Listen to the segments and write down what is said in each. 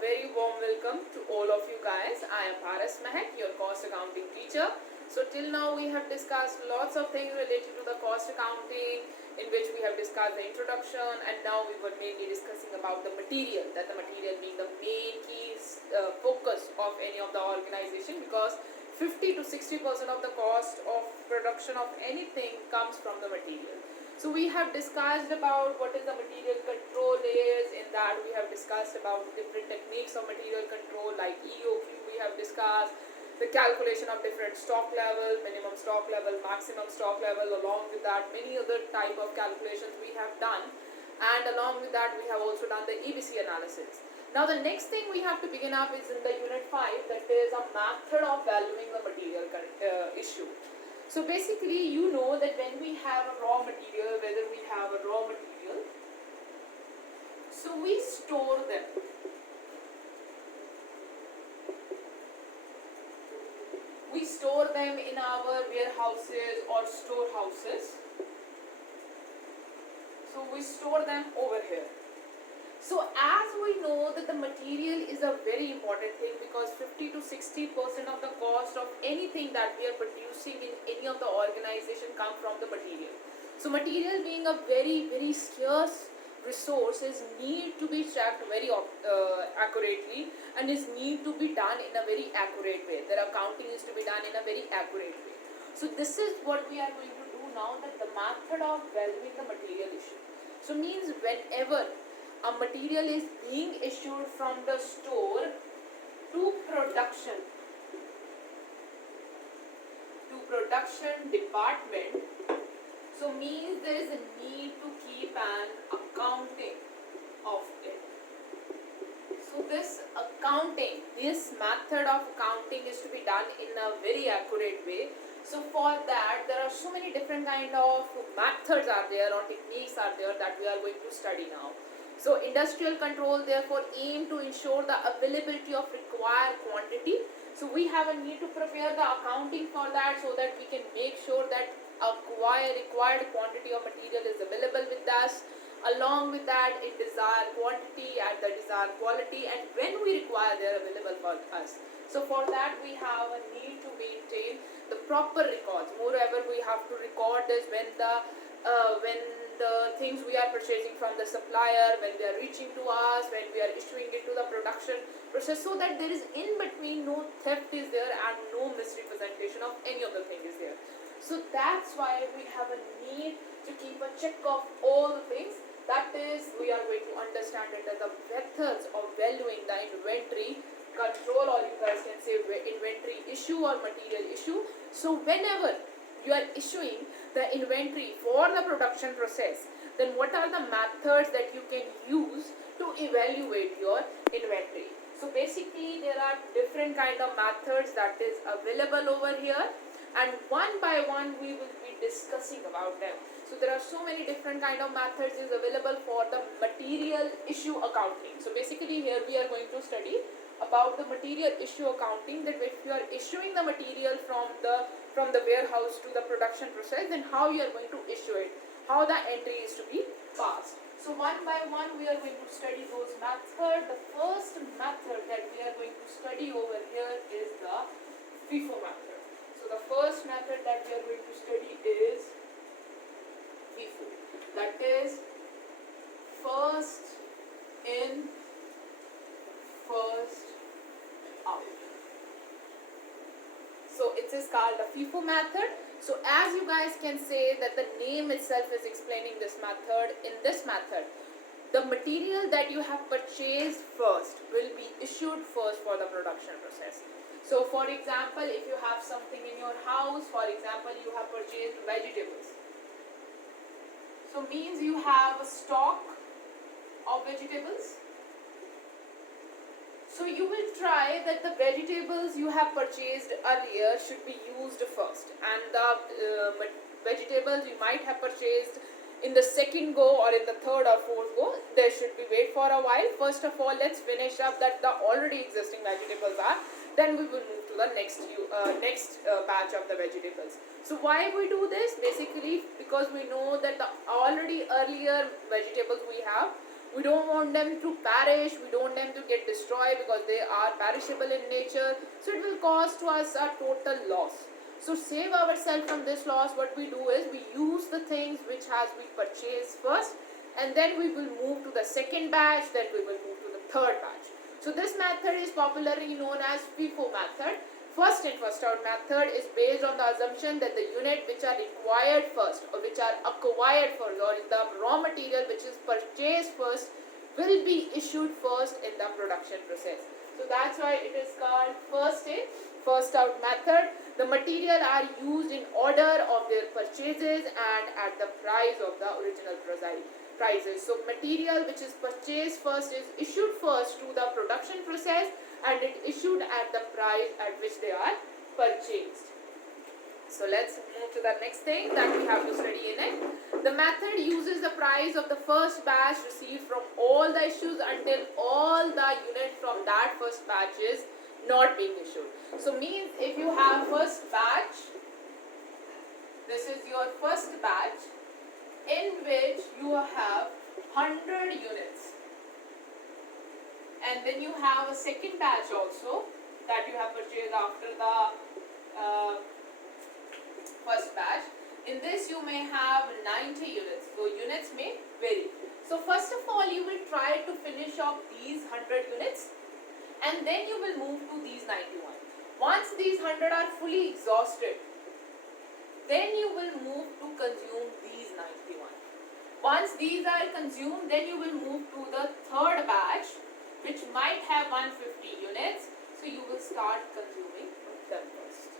very warm welcome to all of you guys. I am Paras Mahek, your cost accounting teacher. So till now we have discussed lots of things related to the cost accounting, in which we have discussed the introduction, and now we were mainly discussing about the material, that the material being the main key focus of any of the organization, because 50 to 60% of the cost of production of anything comes from the material. So we have discussed about what is the material control is. In that we have discussed about different techniques of material control like EOQ. We have discussed the calculation of different stock level, minimum stock level, maximum stock level. Along with that, many other type of calculations we have done, and along with that we have also done the EBC analysis. Now the next thing we have to begin up is in the unit 5, that is a method of valuing the material issue. So basically, you know that when we have a raw material, whether we have a raw material, so we store them. We store them in our warehouses or storehouses. So we store them over here. So as we know that the material is a very important thing, because 50 to 60% of the cost of anything that we are producing in any of the organization come from the material. So material being a very scarce resource is need to be tracked very accurately, and is need to be done in a very accurate way. Their accounting is to be done in a very accurate way. So this is what we are going to do now, that the method of valuing the material issue. So means whenever a material is being issued from the store to production department, so means there is a need to keep an accounting of it. So this method of accounting is to be done in a very accurate way. So for that, there are so many different kind of methods are there, or techniques are there, that we are going to study now. So industrial control therefore aim to ensure the availability of required quantity. So we have a need to prepare the accounting for that, so that we can make sure that required quantity of material is available with us. Along with that, in desired quantity at the desired quality, and when we require, they are available for us. So for that we have a need to maintain the proper records. Moreover, we have to record this when the things we are purchasing from the supplier, when they are reaching to us, when we are issuing it to the production process, so that there is in between no theft is there and no misrepresentation of any of the thing is there. So that's why we have a need to keep a check of all the things. That is, we are going to understand it as the methods of valuing the inventory control, or you guys can say inventory issue or material issue. So whenever you are issuing the inventory for the production process, then what are the methods that you can use to evaluate your inventory? So basically there are different kind of methods that is available over here, and one by one we will be discussing about them. So there are so many different kind of methods is available for the material issue accounting. So basically here we are going to study about the material issue accounting, that if you are issuing the material from the warehouse to the production process, then how you are going to issue it, how the entry is to be passed. So one by one we are going to study those methods. The first method that we are going to study over here is the FIFO method. So the first method that we are going to study is FIFO, that is first in, first out. So it is called the FIFO method. So as you guys can say that the name itself is explaining this method. In this method, the material that you have purchased first will be issued first for the production process. So for example, if you have something in your house, for example, you have purchased vegetables. So means you have a stock of vegetables. So you will try that the vegetables you have purchased earlier should be used first, and the vegetables you might have purchased in the second go or in the third or fourth go, they should be wait for a while. First of all, let's finish up that the already existing vegetables are, then we will move to the next batch of the vegetables. So why we do this? Basically because we know that the already earlier vegetables we have We don't want them to perish, we don't want them to get destroyed because they are perishable in nature. So it will cause to us a total loss. So save ourselves from this loss, what we do is we use the things which has been purchased first, and then we will move to the second batch, then we will move to the third batch. So this method is popularly known as FIFO method. First in first out method is based on the assumption that the unit which are required first or which are acquired first, or the raw material which is purchased first, will be issued first in the production process. So that's why it is called first in first out method. The material are used in order of their purchases and at the price of the original prices. So material which is purchased first is issued first to the production process, and it issued at the price at which they are purchased. So let's move to the next thing that we have to study in it. The method uses the price of the first batch received from all the issues until all the units from that first batch is not being issued. So means if you have first batch, this is your first batch in which you have 100 units, and then you have a second batch also that you have purchased after the first batch. In this you may have 90 units, so units may vary. So first of all you will try to finish off these 100 units, and then you will move to these 91. Once these 100 are fully exhausted, then you will move to consume these 91. Once these are consumed, then you will move to the third batch, which might have 150 units, so you will start consuming them first.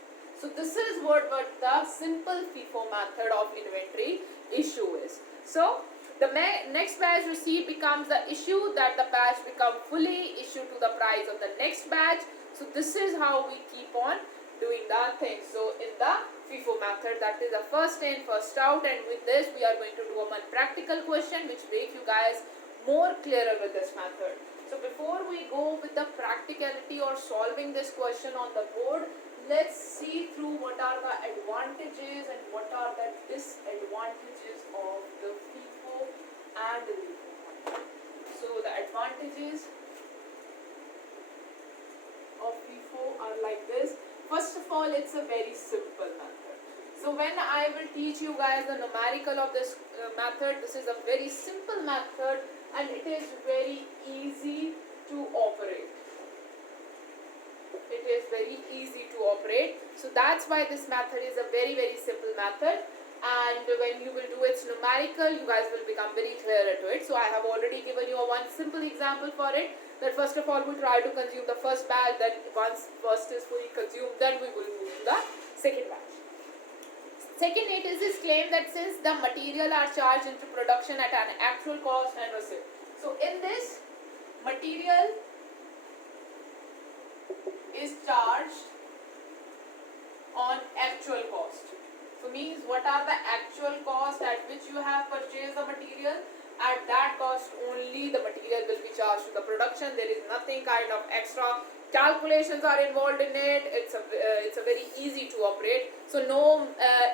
So this is what the simple FIFO method of inventory issue is. So the next batch received becomes the issue, that the batch become fully issued to the price of the next batch. So this is how we keep on doing that thing. So in the FIFO method, that is the first in first out, and with this we are going to do one practical question which make you guys more clearer with this method. So before we go with the practicality or solving this question on the board, let's see through what are the advantages and what are the disadvantages of the FIFO and the LIFO method. So the advantages of FIFO are like this. First of all, it's a very simple method. So when I will teach you guys the numerical of this method, this is a very simple method and it is very easy to operate. It is very easy to operate. So that's why this method is a very simple method, and when you will do its numerical, you guys will become very clear to it. So I have already given you one simple example for it, that first of all we try to consume the first batch, then once first is fully consumed, then we will move to the second batch. Second, it is this claim that since the material are charged into production at an actual cost and receipt. So in this, material is charged on actual cost. So means what are the actual cost at which you have purchased the material? At that cost only the material will be charged to the production. There is nothing kind of extra calculations are involved in it. It's a very easy to operate. So no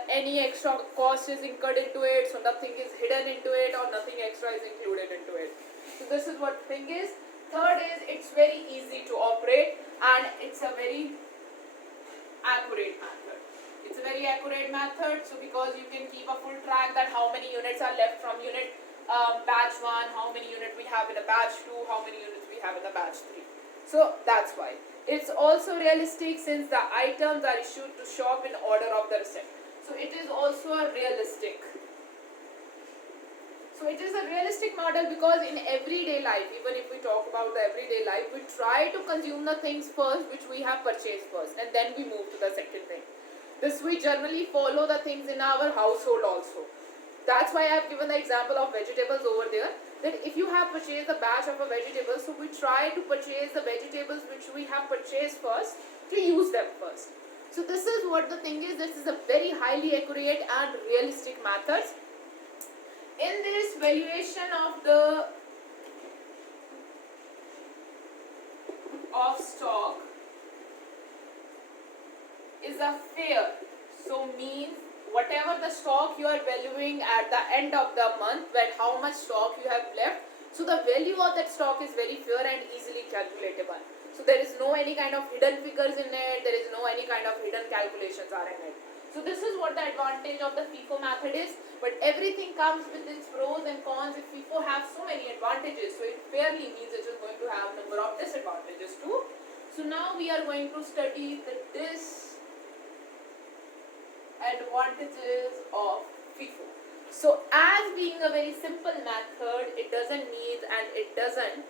any extra cost is incurred into it. So nothing is hidden into it or nothing extra is included into it. So this is what thing is. Third is it's very easy to operate and it's a very accurate method. It's a very accurate method. So because you can keep a full track that how many units are left from unit batch 1, how many units we have in a batch 2, how many units we have in a batch 3. So that's why. It's also realistic since the items are issued to shop in order of the receipt. So it is also a realistic. So it is a realistic model because in everyday life, even if we talk about the everyday life, we try to consume the things first which we have purchased first, and then we move to the second thing. This we generally follow the things in our household also. That's why I have given the example of vegetables over there, that if you have purchased a batch of a vegetable, so we try to purchase the vegetables which we have purchased first to use them first. So this is what the thing is. This is a very highly accurate and realistic method. In this valuation of the stock is a fair. So means whatever the stock you are valuing at the end of the month, when how much stock you have left, So the value of that stock is very fair and easily calculatable. So there is no any kind of hidden figures in it, there is no any kind of hidden calculations are in it. So this is what the advantage of the FIFO method is, but everything comes with its pros and cons. If FIFO have so many advantages, so it fairly means it is going to have number of disadvantages too. So now we are going to study the disadvantages of FIFO. So as being a very simple method, it doesn't need and it doesn't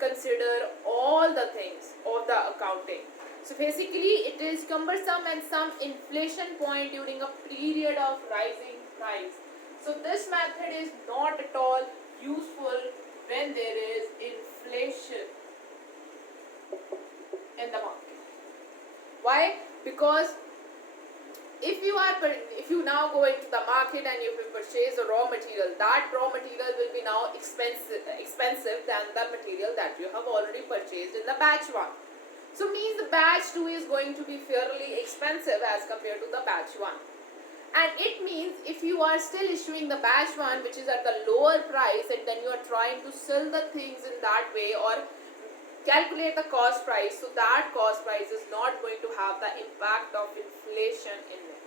consider all the things of the accounting. So basically it is cumbersome and some inflation point during a period of rising price. So this method is not at all useful when there is inflation in the market. Why? Because if you now go into the market and you will purchase a raw material, that raw material will be now expensive than the material that you have already purchased in the batch 1. So means the batch 2 is going to be fairly expensive as compared to the batch 1. And it means if you are still issuing the batch 1 which is at the lower price, and then you are trying to sell the things in that way or calculate the cost price, so that cost price is not going to have the impact of inflation in it.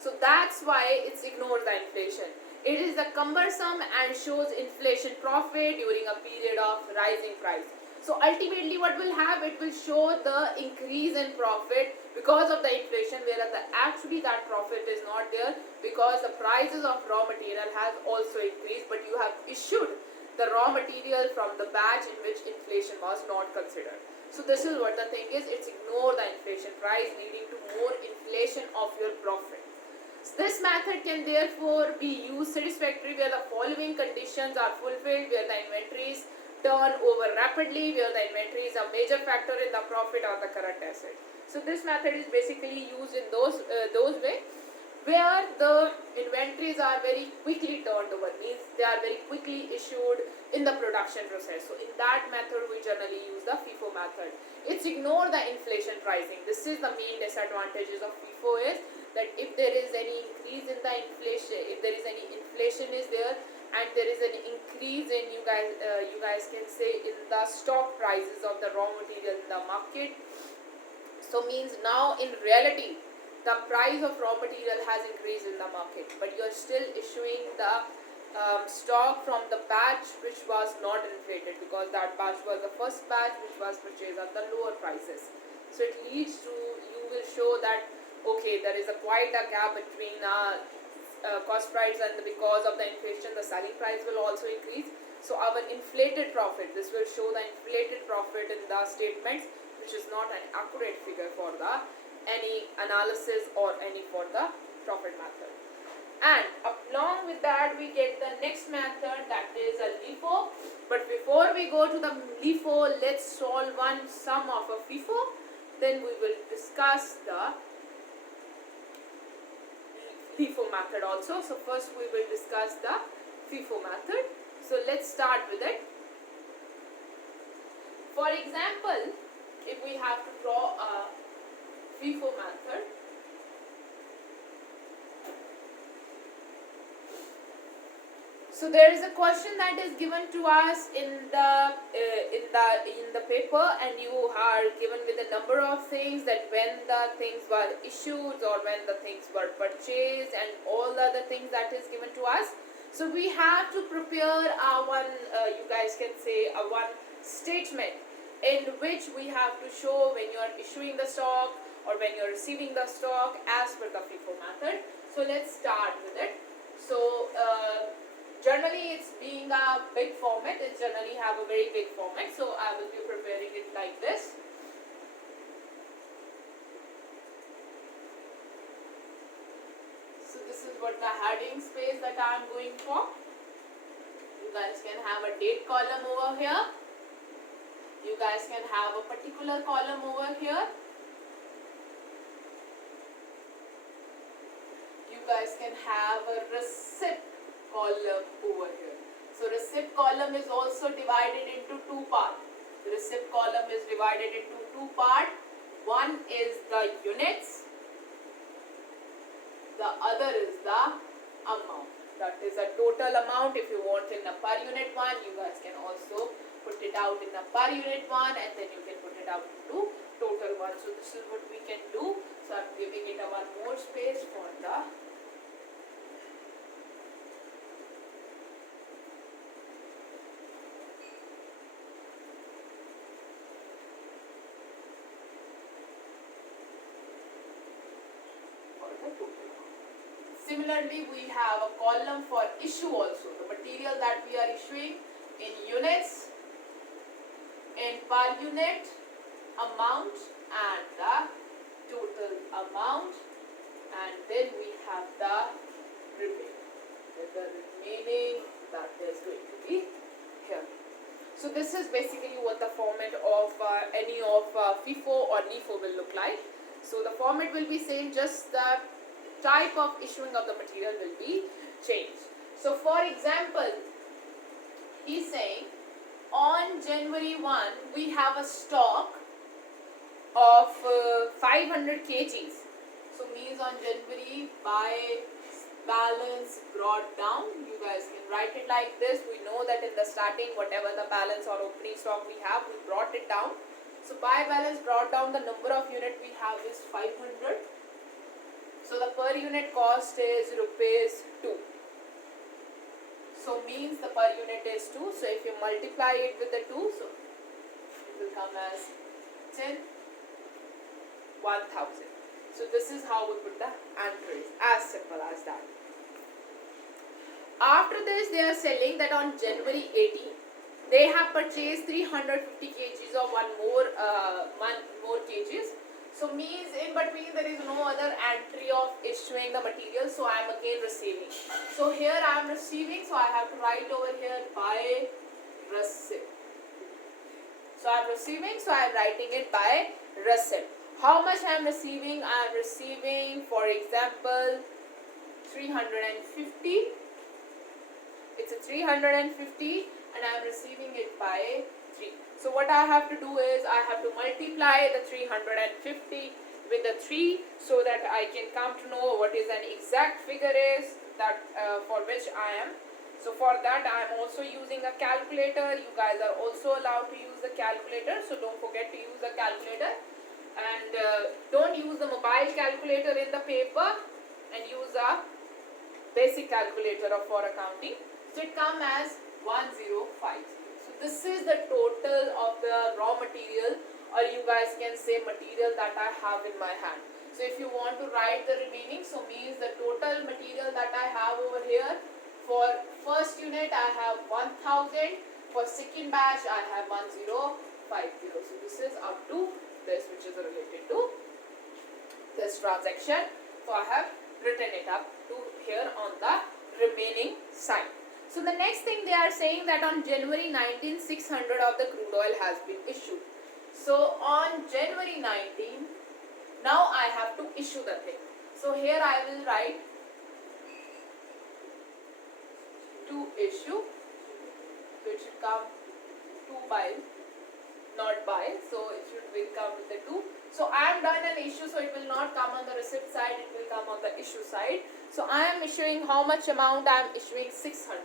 So that's why it ignores the inflation. It is the cumbersome and shows inflation profit during a period of rising price. So ultimately what will have, it will show the increase in profit because of the inflation, whereas actually that profit is not there because the prices of raw material has also increased, but you have issued the raw material from the batch in which inflation was not considered. So this is what the thing is, it's ignore the inflation price, leading to more inflation of your profit. So this method can therefore be used satisfactorily where the following conditions are fulfilled: where the inventories turn over rapidly, where the inventory is a major factor in the profit or the current asset. So this method is basically used in those way where the inventories are very quickly turned over, means they are very quickly issued in the production process. So in that method we generally use the FIFO method. It's ignore the inflation pricing. This is the main disadvantages of FIFO is that if there is any increase in the inflation, if there is any inflation is there and there is an increase in you guys can say in the stock prices of the raw material in the market, so means now in reality the price of raw material has increased in the market, but you are still issuing the stock from the batch which was not inflated because that batch was the first batch which was purchased at the lower prices. So it leads to, you will show that okay, there is quite a gap between cost price and because of the inflation the selling price will also increase. So our inflated profit, this will show the inflated profit in the statements, which is not an accurate figure for the any analysis or any for the profit method. And along with that we get the next method, that is a LIFO. But before we go to the LIFO, let's solve one sum of a FIFO, then we will discuss the LIFO method also. So first we will discuss the FIFO method. So let's start with it. For example, if we have to draw a FIFO method, so there is a question that is given to us in the paper, and you are given with a number of things that when the things were issued or when the things were purchased and all the other things that is given to us. So we have to prepare a one you guys can say a one statement in which we have to show when you are issuing the stock or when you are receiving the stock as per the FIFO method. So let's start with it. So generally it's being a big format, it generally have a very big format, so I will be preparing it like this. So this is what the heading space that I am going for. You guys can have a date column over here. You guys can have a particular column over here. You guys can have a receipt column over here. So receipt column is also divided into two parts. The receipt column is divided into two parts. One is the units, the other is the amount. That is a total amount. If you want in a per unit one, you guys can also put it out in a per unit one, and then you can put it out into total one. So this is what we can do. So I'm giving it a one more space for the total. Similarly, we have a column for issue also. The material that we are issuing in units, in per unit, amount, and the total amount, and then we have the remaining. The remaining that is going to be here. So this is basically what the format of any of FIFO or LIFO will look like. So the format will be same, just the type of issuing of the material will be changed. So for example, he's saying on January 1 we have a stock of 500 kgs. So means on January, by balance brought down, you guys can write it like this. We know that in the starting, whatever the balance or opening stock we have, we brought it down. So by balance brought down, the number of unit we have is 500. So the per unit cost is rupees 2. So means the per unit is 2. So if you multiply it with the 2, so it will come as 10, 1000. So this is how we put the entries, as simple as that. After this, they are selling that on January 18, they have purchased 350 kgs of one more kgs. So means in between there is no other entry of issuing the material. So I am again receiving. So here I am receiving. So I have to write over here by receipt. So I am receiving. So I am writing it by receipt. How much I am receiving? I am receiving, for example, 350. It's a 350, and I am receiving it by 3. So what I have to do is I have to multiply the 350 with the 3 so that I can come to know what is an exact figure is that for which I am. So for that I am also using a calculator. You guys are also allowed to use the calculator. So don't forget to use the calculator. And don't use the mobile calculator in the paper, and use a basic calculator for accounting. So it comes as 1050. So this is the total of the raw material, or you guys can say material that I have in my hand. So if you want to write the remaining, so means the total material that I have over here. For first unit I have 1000. For second batch I have 1050. So this is up to this, which is related to this transaction. So I have written it up to here on the remaining side. So the next thing they are saying that on January 19, 600 of the crude oil has been issued. So on January 19, now I have to issue the thing. So here I will write to issue. So it should come to by, not by. So it should will come with the 2. So I am done an issue, so it will not come on the receipt side, it will come on the issue side. So I am issuing how much amount? I am issuing 600.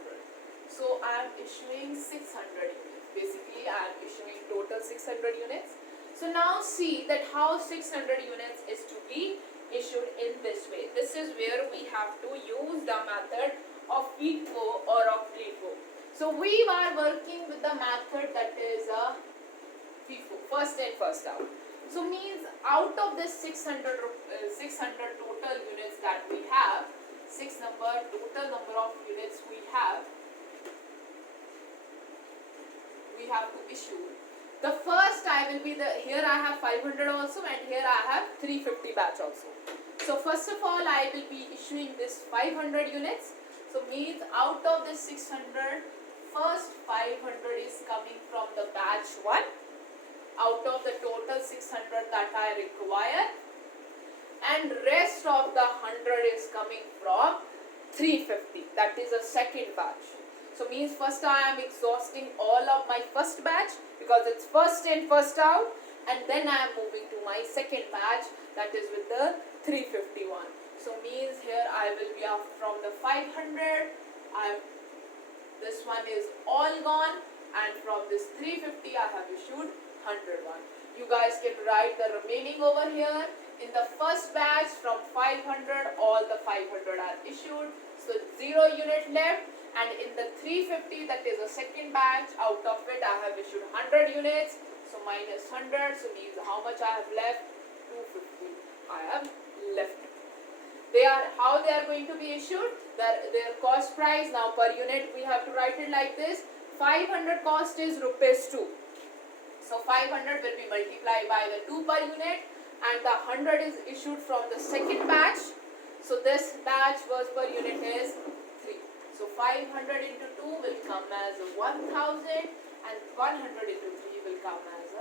So I am issuing 600 units. Basically I am issuing total 600 units. So now see that how 600 units is to be issued in this way. This is where we have to use the method of FIFO or of LIFO. So we are working with the method that is a FIFO, first in first out. So means out of this 600 total units that we have, total number of units we have to issue. The first I will be here I have 500 also, and here I have 350 batch also. So first of all I will be issuing this 500 units. So means out of this 600, first 500 is coming from the batch 1. Out of the total 600 that I require, and rest of the 100 is coming from 350, that is a second batch. So means first I am exhausting all of my first batch because it's first in first out, and then I am moving to my second batch, that is with the 351. So means here I will be up from the 500 this one is all gone, and from this 350 I have issued 101. You guys can write the remaining over here. In the first batch from 500, all the 500 are issued, so 0 unit left. And in the 350, that is the second batch, out of it I have issued 100 units, so minus 100, so means how much I have left? 250 I have left. How they are going to be issued? Their cost price, now per unit we have to write it like this. 500 cost is rupees 2. So 500 will be multiplied by the 2 per unit, and the 100 is issued from the second batch. So this batch was per unit is 3. So 500 into 2 will come as 1000, and 100 into 3 will come as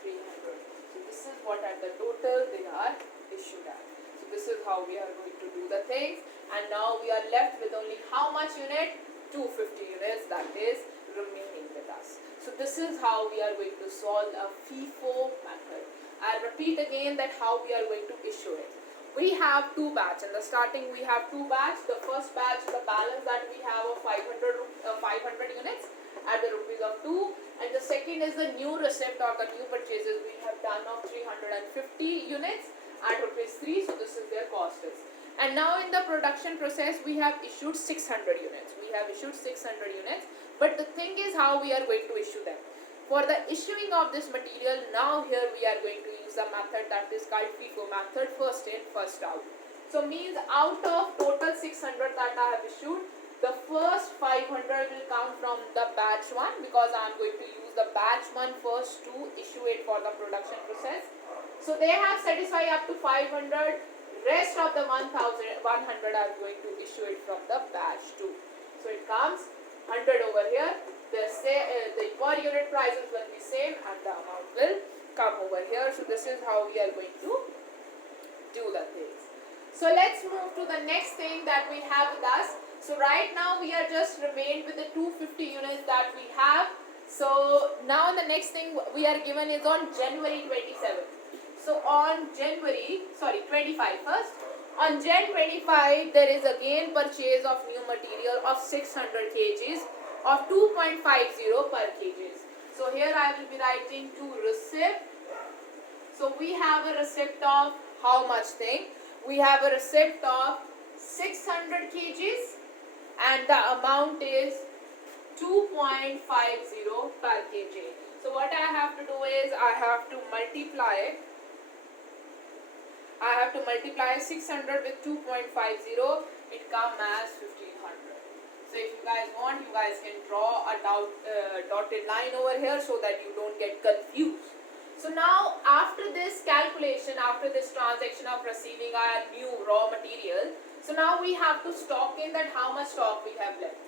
300. So this is what at the total they are issued at. So this is how we are going to do the things, and now we are left with only how much unit? 250 units that is remaining with us. So this is how we are going to solve a FIFO method. I'll repeat again that how we are going to issue it. We have 2 batch. In the starting we have 2 batch. The first batch, the balance that we have of 500 units at the rupees of 2, and the second is the new receipt or the new purchases we have done of 350 units at rupees 3. So this is their cost is. And now in the production process we have issued 600 units. We have issued 600 units. But the thing is how we are going to issue them. For the issuing of this material, now here we are going to use a method that is called FIFO method, first in, first out. So means out of total 600 that I have issued, the first 500 will come from the batch 1, because I am going to use the batch 1 first to issue it for the production process. So they have satisfied up to 500, rest of the 100 I am going to issue it from the batch 2. So it comes 100 over here. The per unit prices will be same, and the amount will come over here. So this is how we are going to do the things. So let's move to the next thing that we have with us. So right now we are just remained with the 250 units that we have. So now the next thing we are given is on January 27. So on 25 first. On Jan 25, there is again purchase of new material of 600 kgs of 2.50 per kgs. So here I will be writing to receipt. So we have a receipt of how much thing? We have a receipt of 600 kgs, and the amount is 2.50 per kg. So what I have to do is I have to multiply 600 with 2.50, it comes as 1500. So if you guys want, you guys can draw a dotted line over here so that you don't get confused. So now after this calculation, after this transaction of receiving our new raw material, so now we have to stock in that how much stock we have left.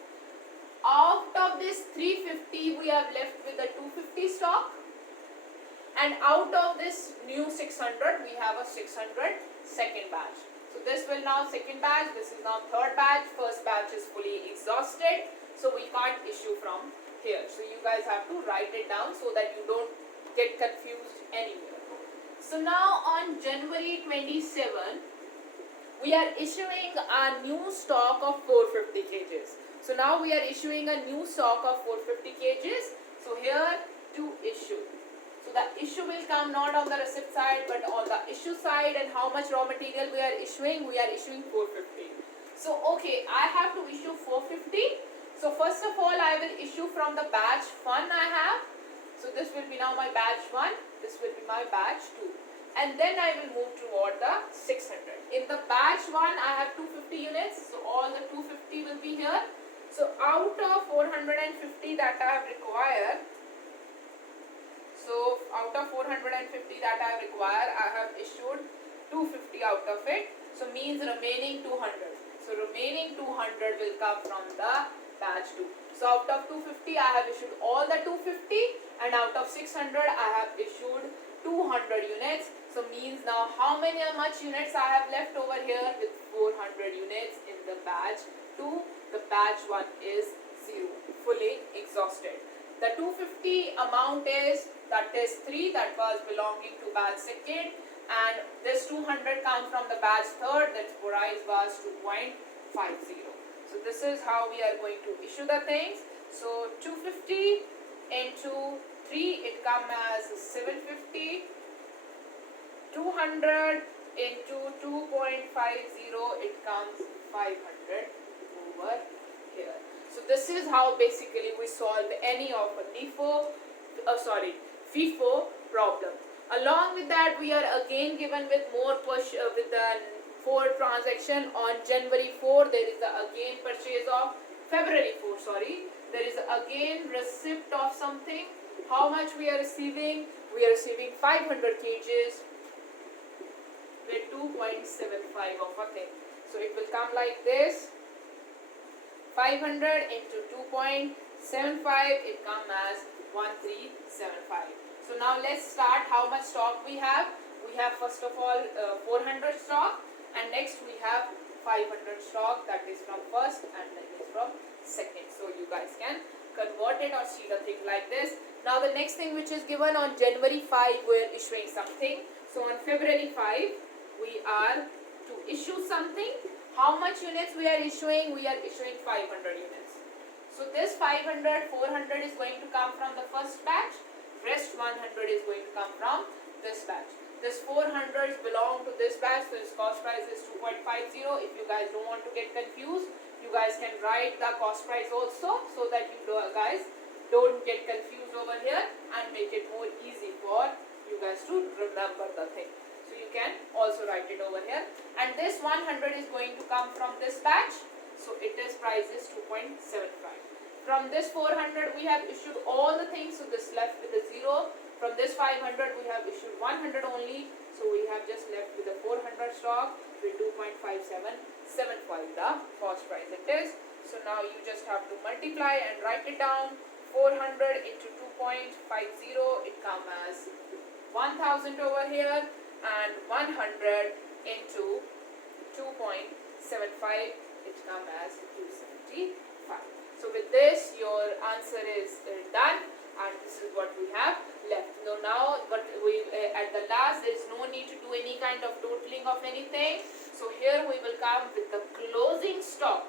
Out of this 350, we have left with the 250 stock. And out of this new 600, we have a 600 second batch. So this will now second batch, this is now third batch, first batch is fully exhausted. So we can't issue from here. So you guys have to write it down so that you don't get confused anywhere. So now on January 27, we are issuing a new stock of 450 kgs. So now we are issuing a new stock of 450 kgs. So here to issue. So the issue will come not on the receipt side but on the issue side, and how much raw material we are issuing? We are issuing 450. So okay, I have to issue 450. So first of all I will issue from the batch 1 I have. So this will be now my batch 1, this will be my batch 2. And then I will move toward the 600. In the batch 1 I have 250 units, so all the 250 will be here. So out of 450 that I have required, I have issued 250 out of it. So means remaining 200. So remaining 200 will come from the batch 2. So out of 250 I have issued all the 250, and out of 600 I have issued 200 units. So means now how much units I have left over here? With 400 units in the batch 2. The batch 1 is 0, fully exhausted. The 250 amount is, that is 3, that was belonging to batch 2nd, and this 200 comes from the batch 3rd, that price was 2.50. So this is how we are going to issue the things. So 250 into 3, it comes as 750. 200 into 2.50, it comes 500 over here. So this is how basically we solve any of a FIFO problem. Along with that, we are again given with more with the 4 transaction on January 4. There is again purchase of February 4. Sorry, there is again receipt of something. How much we are receiving? We are receiving 500 kgs with 2.75 of a thing. So it will come like this. 500 into 2.75, it comes as 1375. So now let's start how much stock we have. We have first of all 400 stock, and next we have 500 stock, that is from first and that is from second. So you guys can convert it or see the thing like this. Now the next thing which is given on January 5, we are issuing something. So on February 5, we are to issue something. How much units we are issuing? We are issuing 500 units. So this 500, 400 is going to come from the first batch. Rest 100 is going to come from this batch. This 400 belong to this batch, so its cost price is 2.50. If you guys don't want to get confused, you guys can write the cost price also, so that you guys don't get confused over here and make it more easy for you guys to remember the thing. So you can also write it over here. And this 100 is going to come from this batch, so it is price is 2.75. From this 400 we have issued all the things, so this left with a 0. From this 500 we have issued 100 only, so we have just left with a 400 stock with 2.5775 the cost price it is. So now you just have to multiply and write it down. 400 into 2.50, it comes as 1000 over here, and 100 into 2.75, it comes as 275. So with this, your answer is done, and this is what we have left. Now, but we at the last, there is no need to do any kind of totaling of anything. So here we will come with the closing stock.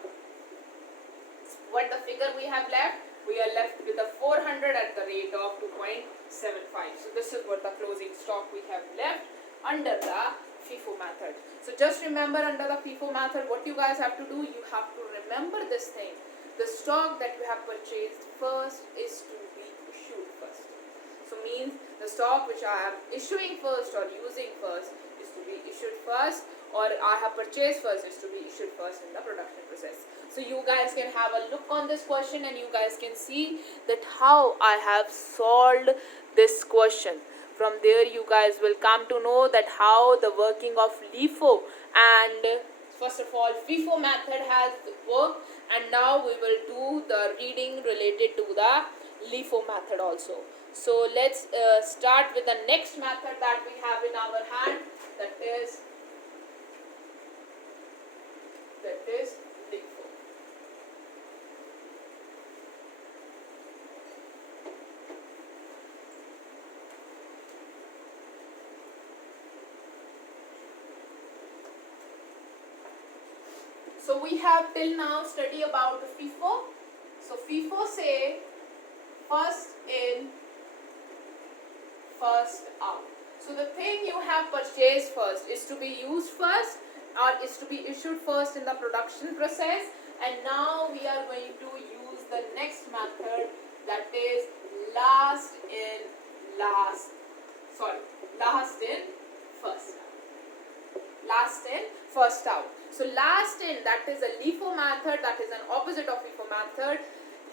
What the figure we have left? We are left with a 400 at the rate of 2.75. So this is what the closing stock we have left under the FIFO method. So just remember, under the FIFO method, what you guys have to do, you have to remember this thing. The stock that you have purchased first is to be issued first. So means the stock which I am issuing first or using first is to be issued first, or I have purchased first is to be issued first in the production process. So you guys can have a look on this question, and you guys can see that how I have solved this question. From there you guys will come to know that how the working of LIFO and first of all FIFO method has worked, and now we will do the reading related to the LIFO method also. So let's start with the next method that we have in our hand, that is LIFO. So we have till now study about the FIFO. So FIFO say first in, first out. So the thing you have purchased first is to be used first, or is to be issued first in the production process, and now we are going to use the next method, that is last in first out. So last in, that is a LIFO method, that is an opposite of FIFO method.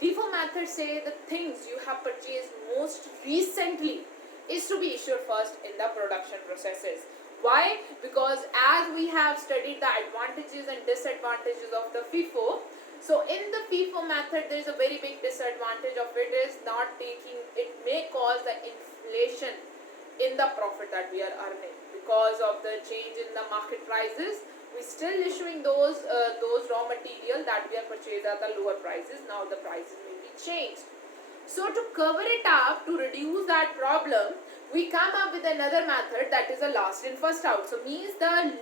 LIFO method say the things you have purchased most recently is to be issued first in the production processes. Why? Because as we have studied the advantages and disadvantages of the FIFO, so in the FIFO method there is a very big disadvantage of it, is not taking, it may cause the inflation in the profit that we are earning because of the change in the market prices. We still issuing those raw material that we are purchased at the lower prices. Now the prices may be changed. So to cover it up, to reduce that problem, we come up with another method, that is a last in first out. So means the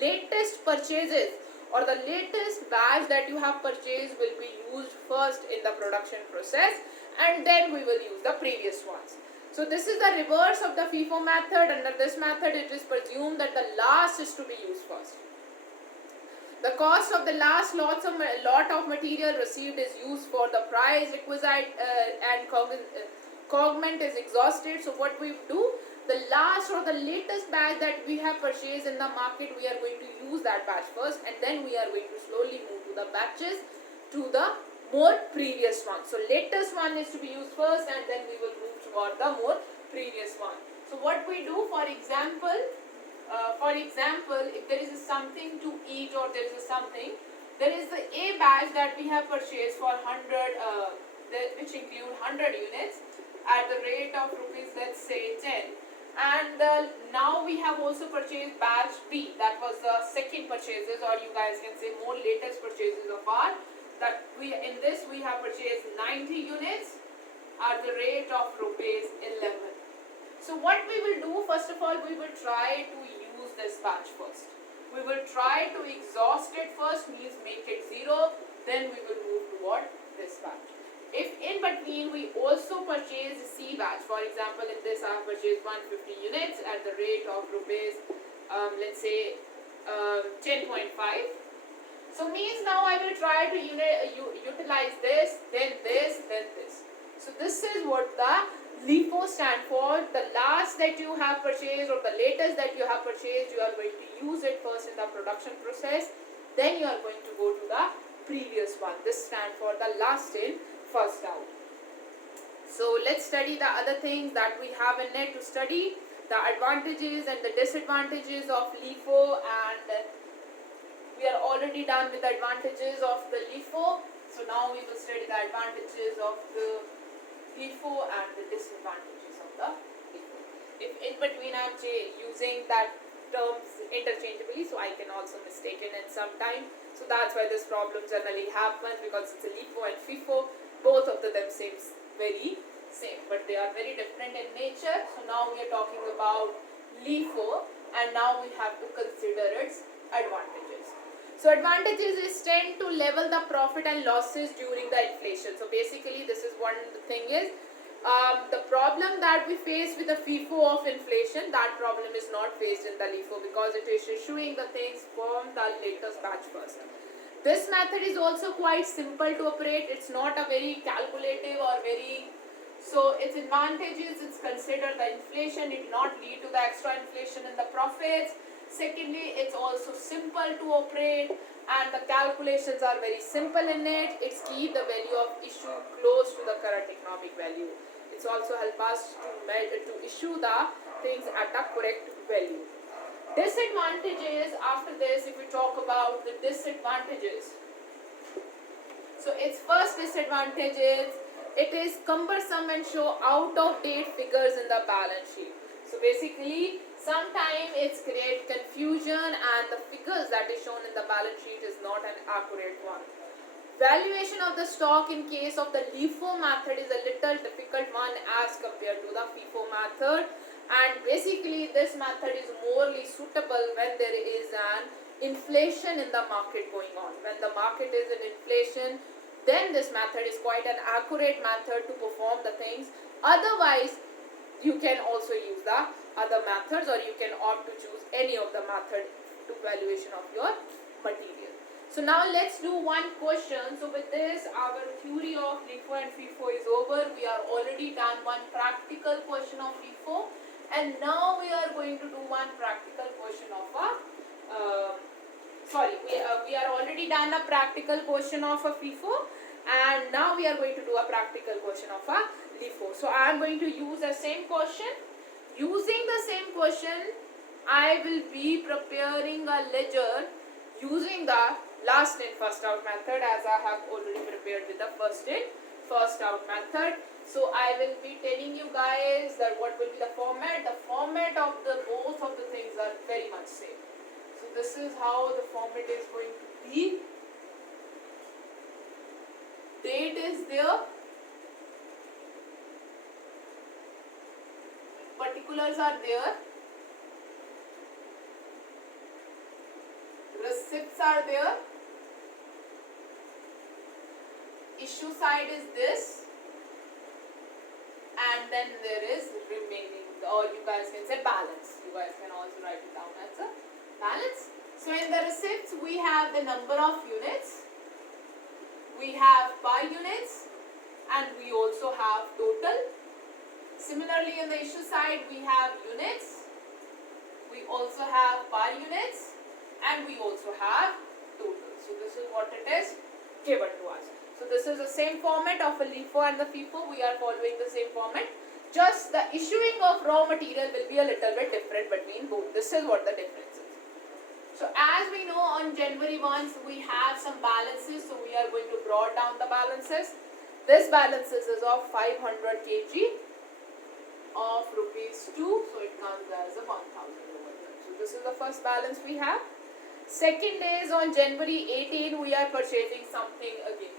latest purchases or the latest batch that you have purchased will be used first in the production process, and then we will use the previous ones. So this is the reverse of the FIFO method. Under this method, it is presumed that the last is to be used first. The cost of the last lot of material received is used for the price requisite and cogment is exhausted. So what we do, the last or the latest batch that we have purchased in the market, we are going to use that batch first, and then we are going to slowly move to the batches to the more previous one. So latest one is to be used first, and then we will move toward the more previous one. So what we do, for example, if there is something to eat or there is something, there is the A batch that we have purchased for 100, which include 100 units at the rate of rupees, let's say 10. And now we have also purchased batch B, that was the second purchases, or you guys can say more latest purchases of our, that in this we have purchased 90 units at the rate of rupees 11. So what we will do, first of all, we will try to use this batch first. We will try to exhaust it first, means make it 0, then we will move toward this batch. If in between we also purchase C batch, for example, in this I have purchased 150 units at the rate of rupees, let's say 10.5. So means now I will try to utilize this, then this, then this. So this is what the LIFO stand for. The last that you have purchased or the latest that you have purchased, you are going to use it first in the production process, then you are going to go to the previous one. This stands for the last in, first out. So let's study the other things that we have in it to study, the advantages and the disadvantages of LIFO, and we are already done with the advantages of the LIFO. So now we will study the advantages of the LIFO and the disadvantages of the LIFO. If in between I am using that terms interchangeably, so I can also mistake it in some time. So that's why this problem generally happens, because it's a LIFO and FIFO. Both of them seems very same, but they are very different in nature. So now we are talking about LIFO, and now we have to consider its advantages. So advantages is tend to level the profit and losses during the inflation. So basically this is one thing is the problem that we face with the FIFO of inflation, that problem is not faced in the LIFO, because it is issuing the things from the latest batch first. This method is also quite simple to operate. It's not a very calculative or very, so its advantages, it's considered the inflation, it will not lead to the extra inflation in the profits. Secondly, it's also simple to operate, and the calculations are very simple in it. It's keep the value of issue close to the current economic value. It's also help us to issue the things at the correct value. Disadvantages, after this, if we talk about the disadvantages. So its first disadvantage is it is cumbersome and show out of date figures in the balance sheet. So basically, sometimes it's create confusion and the figures that is shown in the balance sheet is not an accurate one. Valuation of the stock in case of the LIFO method is a little difficult one as compared to the FIFO method, and basically this method is morely suitable when there is an inflation in the market going on. When the market is in inflation, then this method is quite an accurate method to perform the things. Otherwise, you can also use the other methods, or you can opt to choose any of the method to valuation of your material. So now let's do one question. So with this, our theory of LIFO and FIFO is over. We are already done one practical question of LIFO, and now we are going to do one practical question of a we are already done a practical question of a FIFO, and now we are going to do a practical question of a LIFO. So I am going to use the same question. Using the same question, I will be preparing a ledger using the last in first out method, as I have already prepared with the first in first out method. So I will be telling you guys that what will be the format. The format of the both of the things are very much same. So this is how the format is going to be. Date is there. Particulars are there. receipts are there. Issue side is this, and then there is remaining, or you guys can say balance. You guys can also write it down as a balance. So in the receipts we have the number of units, we have per units, and we also have total. Similarly in the issue side we have units, we also have per units, and we also have total. So this is what it is given to us. So this is the same format of a LIFO and the FIFO. We are following the same format. Just the issuing of raw material will be a little bit different between both. This is what the difference is. So as we know, on January 1 we have some balances. So we are going to draw down the balances. This balances is of 500 kg of rupees 2. So it comes as a 1000 over here. So this is the first balance we have. Second is on January 18 we are purchasing something again.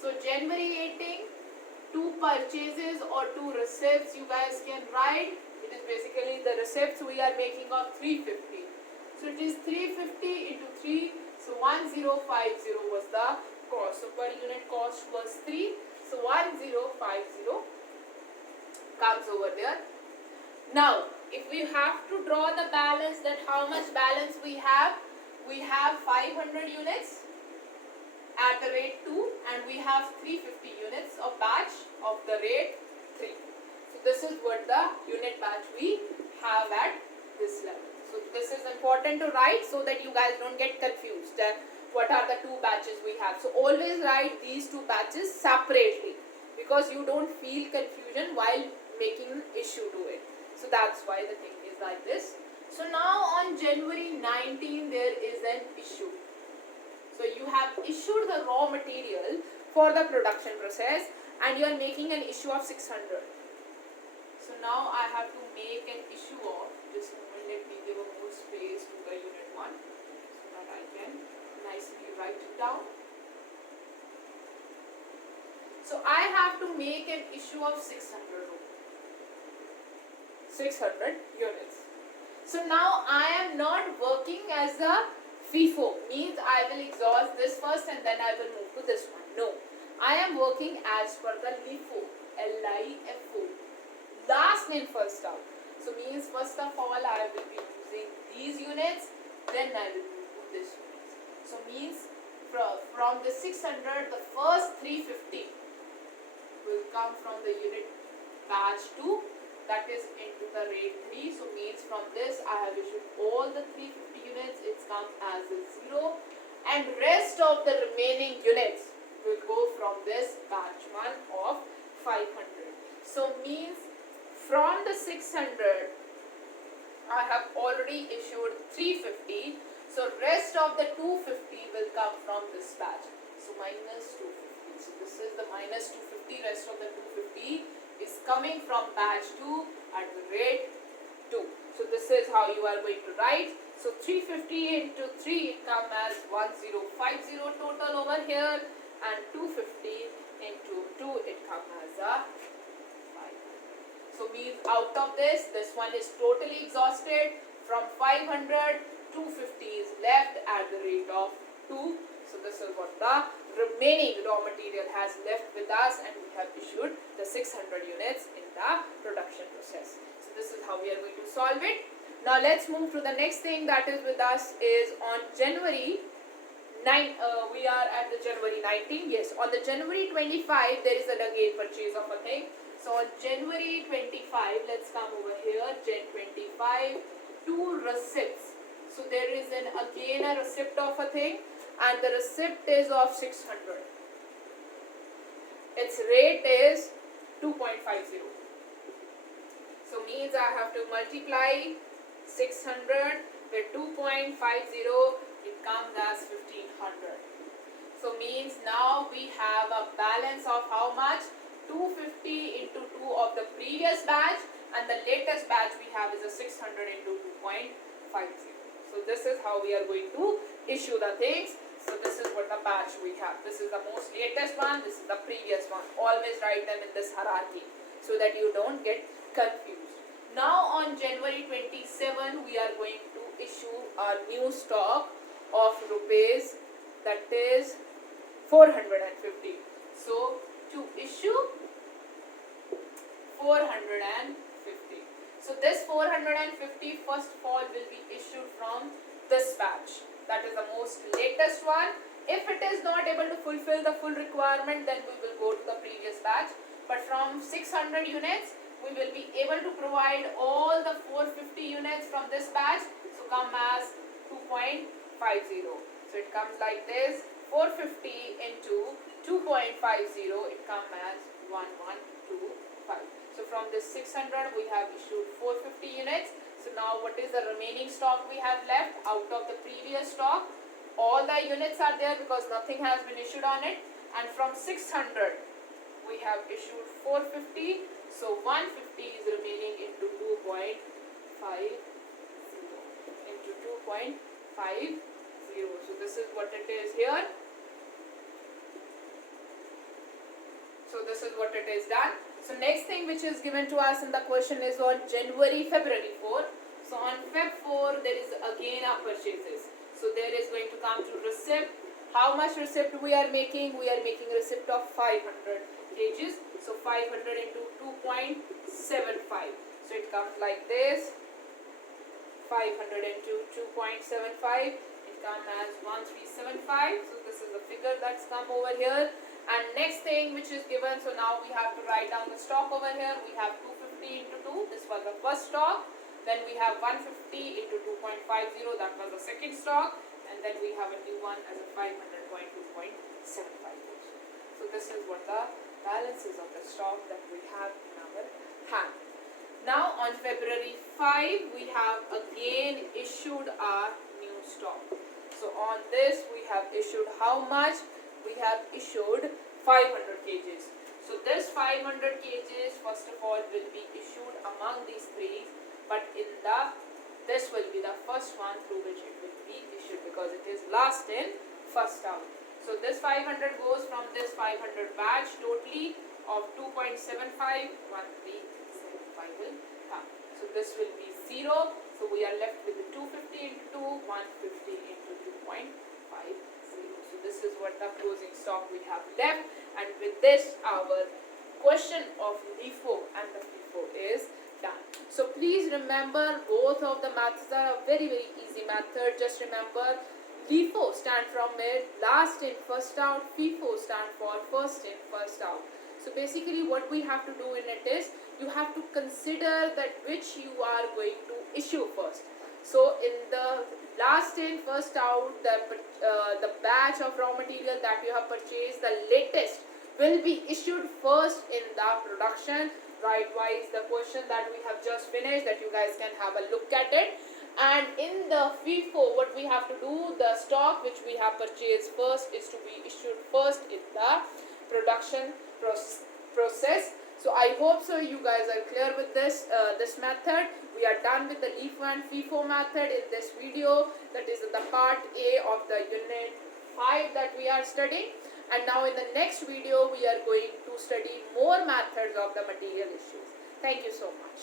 So January 18, 2 purchases or 2 receipts you guys can write. It is basically the receipts we are making of 350. So it is 350 into 3. So 1050 was the cost. So per unit cost was 3. So 1050 comes over there. Now if we have to draw the balance, that how much balance we have 500 units at the rate 2, and we have 350 units of batch of the rate 3. So this is what the unit batch we have at this level. So this is important to write so that you guys don't get confused that what are the 2 batches we have. So always write these 2 batches separately because you don't feel confusion while making an issue to it. So that's why the thing is like this. So now on January 19 there is an issue. So you have issued the raw material for the production process and you are making an issue of 600. So now I have to make an issue of, just a moment, let me give a more space to the unit 1 so that I can nicely write it down. So I have to make an issue of 600 units. So now I am not working as a FIFO, means I will exhaust this first and then I will move to this one. No, I am working as per the LIFO, LIFO, last in first out. So means first of all I will be using these units, then I will move to this units. So means from the 600, the first 350 will come from the unit batch 2, that is into the rate 3. So means from this I have issued all the 350 units, it comes as a 0, and rest of the remaining units will go from this batch 1 of 500. So means from the 600 I have already issued 350, so rest of the 250 will come from this batch. So minus 250. So this is the minus 250, rest of the 250 is coming from batch 2 at the rate 2. So this is how you are going to write. So 350 into 3 it comes as 1050 total over here, and 250 into 2 it comes as a 500. So means out of this one is totally exhausted. From 500, 250 is left at the rate of 2. So this is what the remaining raw material has left with us, and we have issued the 600 units in the production process. So this is how we are going to solve it. Now let's move to the next thing that is with us is on January 9. We are at the January 19. Yes, on the January 25 there is an again purchase of a thing. So on January 25, let's come over here. Jan 25, 2 receipts. So there is again a receipt of a thing, and the receipt is of 600. Its rate is 2.50. So means I have to multiply 600 with 2.50. It comes as 1500. So means now we have a balance of how much? 250 into 2 of the previous batch, and the latest batch we have is a 600 into 2.50. So this is how we are going to issue the things. So this is what the batch we have. This is the most latest one, this is the previous one. Always write them in this hierarchy so that you don't get confused. Now on January 27 we are going to issue a new stock of rupees, that is 450. So to issue 450. So this 450 first of all will be issued from this batch. That is the most latest one. If it is not able to fulfill the full requirement, then we will go to the previous batch. But from 600 units, we will be able to provide all the 450 units from this batch. So come as 2.50. So it comes like this. 450 into 2.50, it comes as 1125. So from this 600, we have issued 450 units. So now what is the remaining stock we have left out of the previous stock? All the units are there because nothing has been issued on it. And from 600, we have issued 450. So 150 is remaining into 2.50. Into 2.50. So this is what it is here. So this is what it is done. So next thing which is given to us in the question is on January, February 4. So on Feb 4 there is again our purchases. So there is going to come to receipt. How much receipt we are making? We are making a receipt of 500 kgs. So 500 into 2.75. So it comes like this. 500 into 2.75. It comes as 1375. So this is the figure that's come over here. And next thing which is given, so now we have to write down the stock over here. We have 250 into 2, this was the first stock. Then we have 150 into 2.50, that was the second stock. And then we have a new one as a 500.2.75. So this is what the balances of the stock that we have in our hand. Now on February 5, we have again issued our new stock. So on this we have issued how much? We have issued 500 kgs. So this 500 kgs first of all will be issued among these three, but this will be the first one through which it will be issued because it is last in, first out. So this 500 goes from this 500 batch totally of 2.75, 1375 will come. So this will be 0. So we are left with the 250 into 2, 150 into 2.50. So this is what the closing stock we have left, and with this our question of LIFO and the FIFO is done. So please remember both of the methods are a very easy method. Just remember LIFO stand from it, last in first out, FIFO stand for first in first out. So basically what we have to do in it is you have to consider that which you are going to issue first. So in the last in first out, the batch of raw material that you have purchased, the latest will be issued first in the production. Rightwise the question that we have just finished, that you guys can have a look at it. And in the FIFO, what we have to do, the stock which we have purchased first is to be issued first in the production process. So I hope so you guys are clear with this method. We are done with the LIFO and FIFO method in this video. That is the part A of the unit 5 that we are studying. And now in the next video we are going to study more methods of the material issues. Thank you so much.